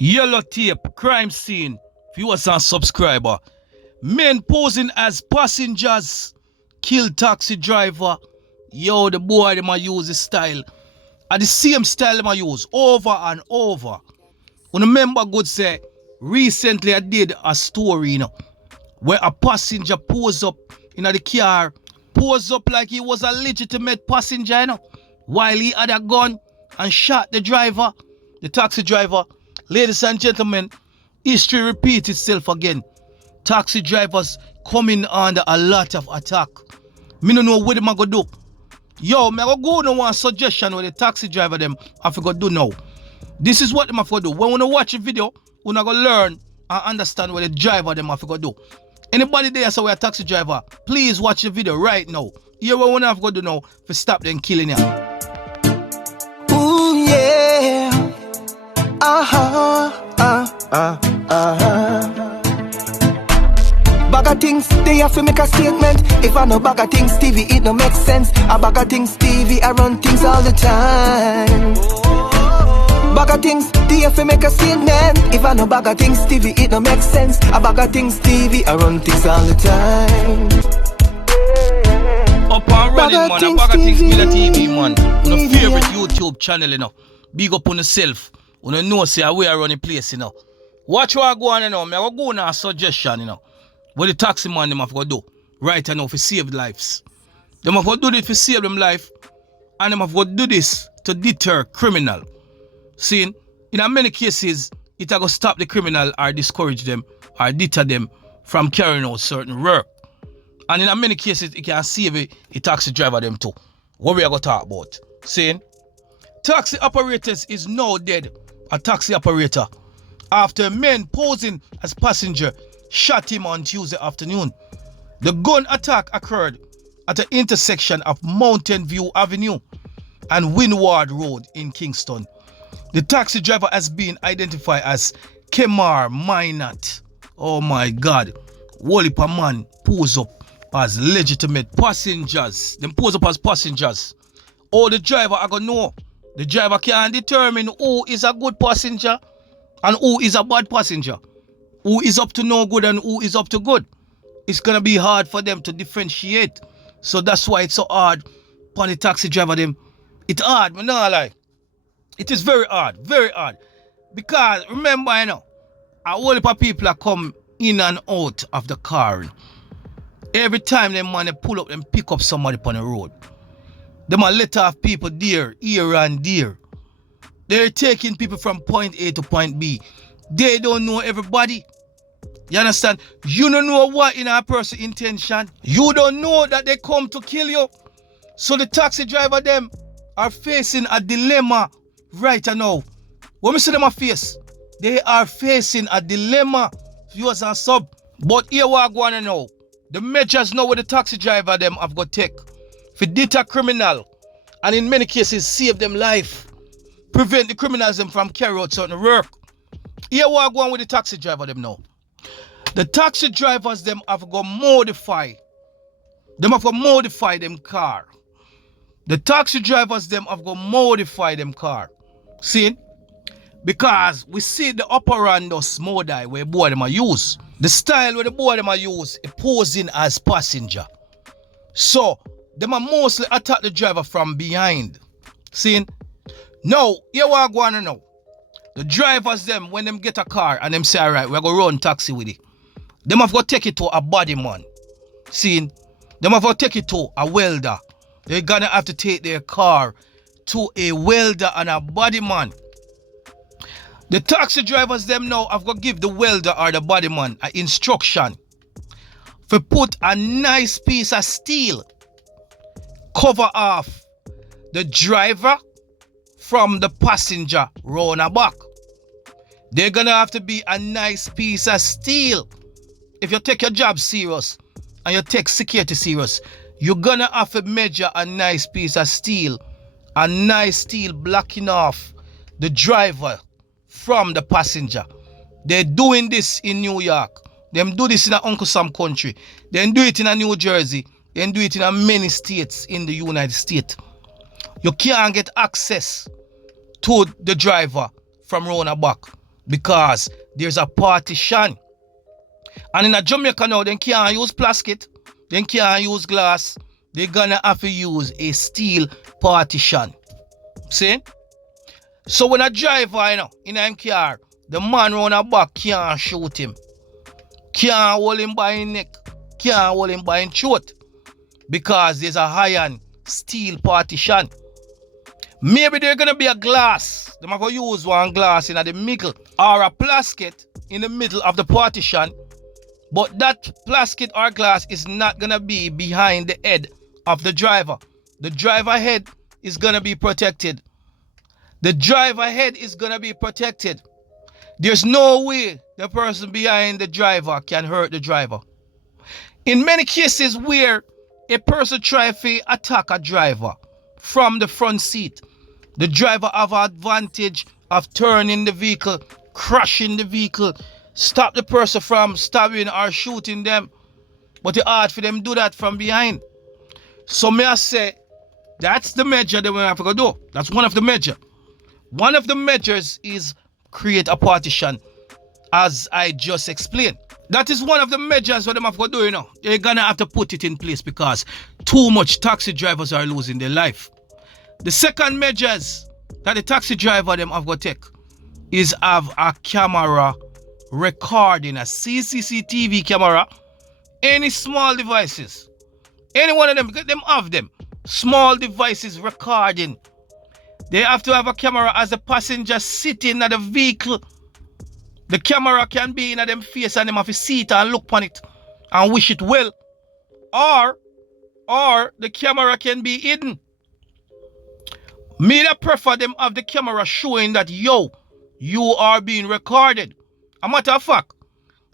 Yellow tape, crime scene, viewers and subscriber. Men posing as passengers, kill taxi driver. Yo, the boy them a use the style. And the same style them a use over and over. You remember good say, recently I did a story, where a passenger pose up in the car, pose up like he was a legitimate passenger, while he had a gun and shot the driver, the taxi driver. Ladies and gentlemen, history repeats itself again. Taxi drivers coming under a lot of attack. Me no know what them go do. Yo, me go no one suggestion with the taxi driver them I forgot do now. This is what them have to do. When we watch a video, we go learn and understand what the driver them have to do. Anybody there say we a taxi driver, please watch the video right now. Here what we have to do now to stop them killing you. Ooh yeah. BaggaThingz, they have to make a statement. If I know BaggaThingz TV, it no make sense. A BaggaThingz TV, I run things all the time. BaggaThingz, they have to make a statement. If I know BaggaThingz TV, it no make sense. A BaggaThingz TV, I run things all the time. Up and running, man. A BaggaThingz Media TV, man. Your favorite YouTube channel, Big up on yourself. You know say we are running place, Watch what I go on, Me I go on a suggestion, What the taxi man them have to do right now for save lives. Them have to do this to save them life, and them have to do this to deter criminal. See, in many cases, it will stop the criminal or discourage them or deter them from carrying out certain work. And in many cases, it can save a taxi driver them too. What we are going to talk about? See, taxi operators is now dead. A taxi operator, after men posing as passenger, shot him on Tuesday afternoon. The gun attack occurred at the intersection of Mountain View Avenue and Windward Road in Kingston. The taxi driver has been identified as Kemar Minot. Oh my God. Wally man pose up as legitimate passengers. Them pose up as passengers. Oh, the driver I gonna know. The driver can determine who is a good passenger and who is a bad passenger. Who is up to no good and who is up to good. It's going to be hard for them to differentiate. So that's why it's so hard for the taxi driver them. It's hard, but not lie. It is very hard, very hard. Because remember, a whole heap of people are come in and out of the car. Every time they pull up and pick up somebody on the road. They might let off people there, here and there. They're taking people from point A to point B. They don't know everybody. You understand? You don't know what in a person's intention. You don't know that they come to kill you. So the taxi driver them are facing a dilemma right now. When we see them face, they are facing a dilemma. Viewers and sub. But here we are going to know. The measures now with the taxi driver them have got take. For deter criminal, and in many cases save them life, prevent the criminals them from carry out certain work. Here we are going with the taxi driver them now. The taxi drivers them have got modify. Them have got modify them car. The taxi drivers them have got modify them car. See? Because we see the operandus modi where boy them are use. The style where the boy them are use is posing as passenger. So them are mostly attack the driver from behind. See? Now, here we are going to know. The drivers them, when them get a car and them say, alright, we're going to run taxi with it. Them have got to take it to a body man. See? Them have got to take it to a welder. They're going to have to take their car to a welder and a body man. The taxi drivers them now have got to give the welder or the body man an instruction for put a nice piece of steel cover off the driver from the passenger round the back. They're gonna have to be a nice piece of steel. If you take your job serious and you take security serious, you're gonna have to measure a nice piece of steel, a nice steel blocking off the driver from the passenger. They're doing this in New York. Them do this in a Uncle Sam country. They do it in a New Jersey. They do it in many states in the United States. You can't get access to the driver from round the back. because there's a partition. And in a Jamaica now, they can't use plastic, they can't use glass, they're gonna have to use a steel partition. See? So when a driver, in a car, the man round the back can't shoot him, can't hold him by his neck, can't hold him by his throat, because there's a iron steel partition. Maybe there's gonna be a glass. They might go use one glass in the middle, or a plastic in the middle of the partition. But that plastic or glass is not gonna be behind the head of the driver. The driver head is gonna be protected. The driver head is gonna be protected. There's no way the person behind the driver can hurt the driver. In many cases where a person tries to attack a driver from the front seat, the driver have an advantage of turning the vehicle, crashing the vehicle, stop the person from stabbing or shooting them. But it's hard for them to do that from behind. So may I say, that's the measure that we have to do. That's one of the measures. One of the measures is create a partition, as I just explained. That is one of the measures what they have to do, They're gonna have to put it in place because too much taxi drivers are losing their life. The second measures that the taxi driver them have to take is have a camera recording, a CCTV camera, any small devices. Any one of them, them have them. Small devices recording. They have to have a camera as a passenger sitting at the vehicle. The camera can be in them face and them have to see it and look upon it and wish it well. Or the camera can be hidden. Me I prefer them have the camera showing that you are being recorded. A matter of fact,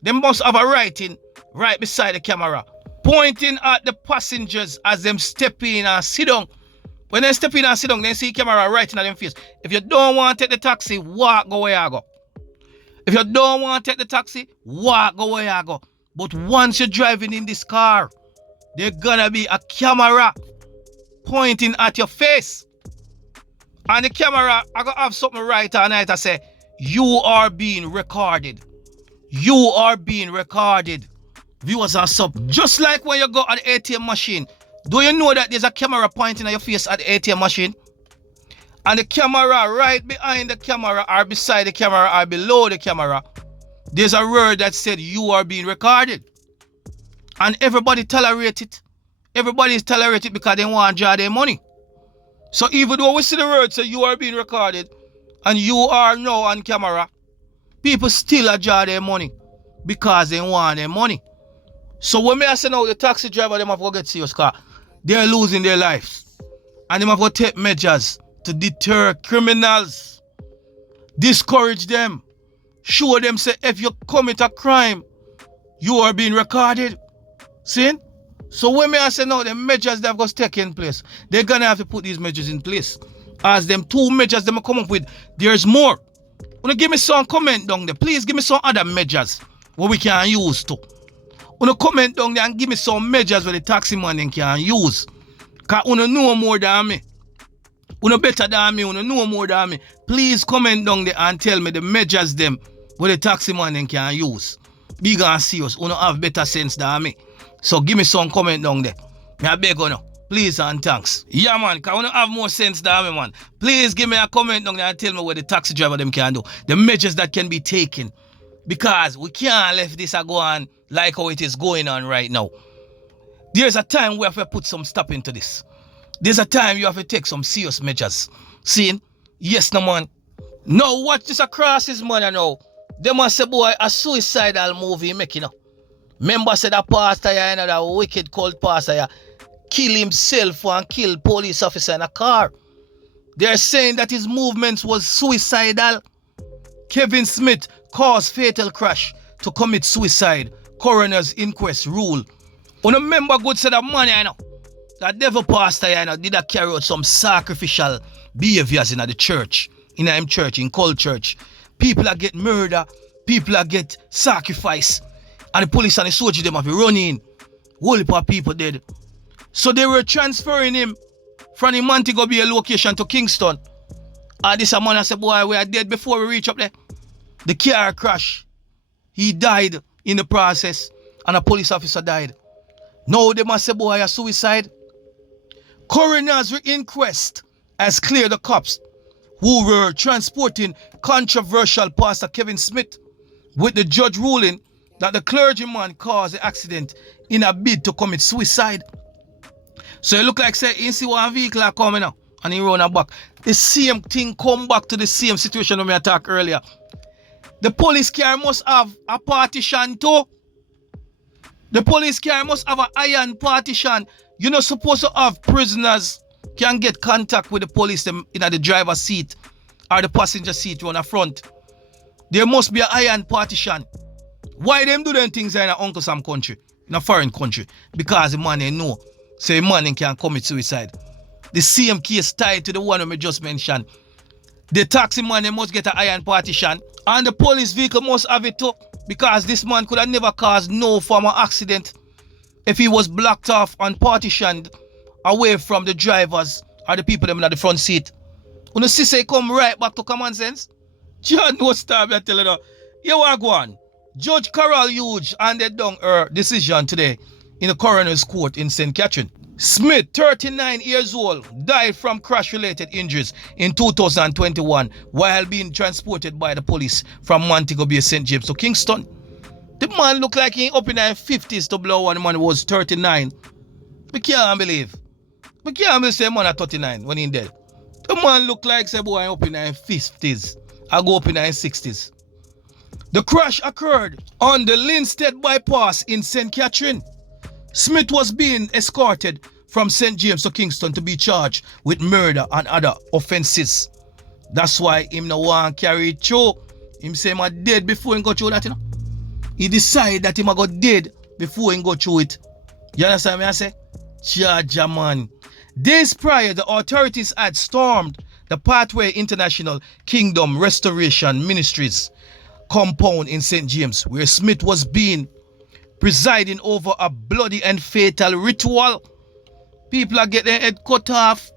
they must have a writing right beside the camera, pointing at the passengers as them step in and sit down. When they step in and sit down, they see the camera writing at them face. If you don't want to take the taxi, walk go where you go. If you don't want to take the taxi, walk go where you go. But once you're driving in this car, there's gonna be a camera pointing at your face. And the camera, I gonna have something right on it. I say, you are being recorded. You are being recorded. Viewers and sub. Just like when you go at the ATM machine, do you know that there's a camera pointing at your face at the ATM machine? And the camera right behind the camera or beside the camera or below the camera, there's a word that said you are being recorded. And everybody tolerate it. Everybody is tolerated because they want to draw their money. So even though we see the word say you are being recorded and you are now on camera, people still draw their money because they want their money. So when I say now the taxi driver, they have to get serious car, they're losing their lives. And they have to take measures to deter criminals. Discourage them. Show them say if you commit a crime, you are being recorded. See? So when I say now the measures that have got taken place, they're gonna have to put these measures in place. As them two measures them come up with, there's more. Wanna give me some comment down there. Please give me some other measures what we can use to. Wanna comment down there and give me some measures where the taxi man can use. Cause wanna know more than me. Wanna better than me, wanna know more than me. Please comment down there and tell me the measures them where the taxi man can use. Big and serious, wanna have better sense than me. So give me some comment down there. I beg you now. Please and thanks. Yeah man, cause I wanna have more sense than me, man. Please give me a comment down there and tell me what the taxi driver them can do. The measures that can be taken. Because we can't let this go on like how it is going on right now. There's a time we have to put some stop into this. There's a time you have to take some serious measures. See? Yes, no man. Now watch this across his man now. They must say, boy, a suicidal movie making. Remember said that pastor here, that wicked cult pastor here, kill himself and kill police officer in a car. They're saying that his movements was suicidal. Kevin Smith caused fatal crash to commit suicide. Coroner's inquest rule. Remember good said that man, that devil pastor did carry out some sacrificial behaviors in the church. In him church, in cult church. People are get murder, people are get sacrifice. And the police and the soldiers them have been running. Whole heap of people dead. So they were transferring him from the Montego Bay location to Kingston. And this man said, boy, we are dead before we reach up there. The car crash. He died in the process and a police officer died. Now they must say boy a suicide. Coroner's inquest has cleared the cops who were transporting controversial Pastor Kevin Smith, with the judge ruling that the clergyman caused the accident in a bid to commit suicide. So it look like say he see one vehicle coming now and he run back. The same thing come back to the same situation when we talked earlier. The police car must have a partition too. The police car must have an iron partition. You're not supposed to have prisoners can get contact with the police them in the driver's seat or the passenger seat on the front. There must be an iron partition. Why them do them things in a Uncle Sam country, in a foreign country? Because the man they know, so the man can commit suicide. The same case tied to the one we just mentioned. The taxi man they must get an iron partition, and the police vehicle must have it too, because this man could have never caused no form of accident if he was blocked off and partitioned away from the drivers or the people them in the front seat. When the sister come right back to common sense, John no stop me tell you now. You are going. Judge Carol Hughes handed down her decision today in the coroner's court in St. Catherine. Smith, 39 years old, died from crash-related injuries in 2021 while being transported by the police from Montego Bay, St. James to Kingston. The man looked like he up in his 50s to blow when the man was 39. We can't believe. We can't believe say man at 39 when he dead. The man looked like say boy up in his 50s. I go up in his 60s. The crash occurred on the Linstead bypass in St. Catherine. Smith was being escorted from St. James to Kingston to be charged with murder and other offenses. That's why him no want carry it through. Him say him dead before he go through that, you know. He decided that him go dead before he go through it. You understand me I say? Charger man. Days prior, the authorities had stormed the Pathway International Kingdom Restoration Ministries compound in St. James, where Smith was being presiding over a bloody and fatal ritual. People are getting their head cut off.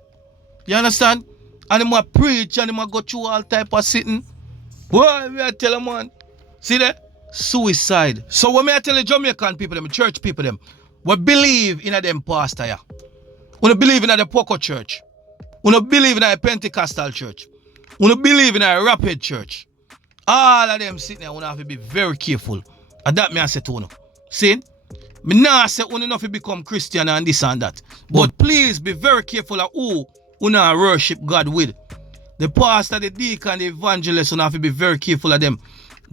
You understand? And they might preach and they might go through all type of sitting. Boy, me I tell them, man. See that? Suicide. So when I tell the Jamaican people, them church people, them, we believe in them pastor, yeah. We believe in the Poco church. We believe in a Pentecostal church. We believe in a Rapid church. All of them sitting there, we have to be very careful. And that me I say to you. See? Me not say we have to become Christian and this and that. But please be very careful of who you worship God with. The pastor, the deacon, the evangelist, you have to be very careful of them.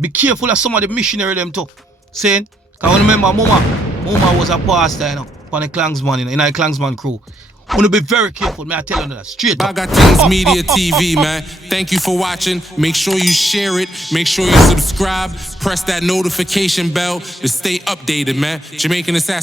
Be careful of some of the missionary them too. Saying, because I remember Mama was a pastor, you know, on the Klangsman, you know, in a Klangsman crew. I want to be very careful, man. I tell you that straight up. BaggaThingz Media TV, man. Thank you for watching. Make sure you share it. Make sure you subscribe. Press that notification bell to stay updated, man. Jamaican Assassin.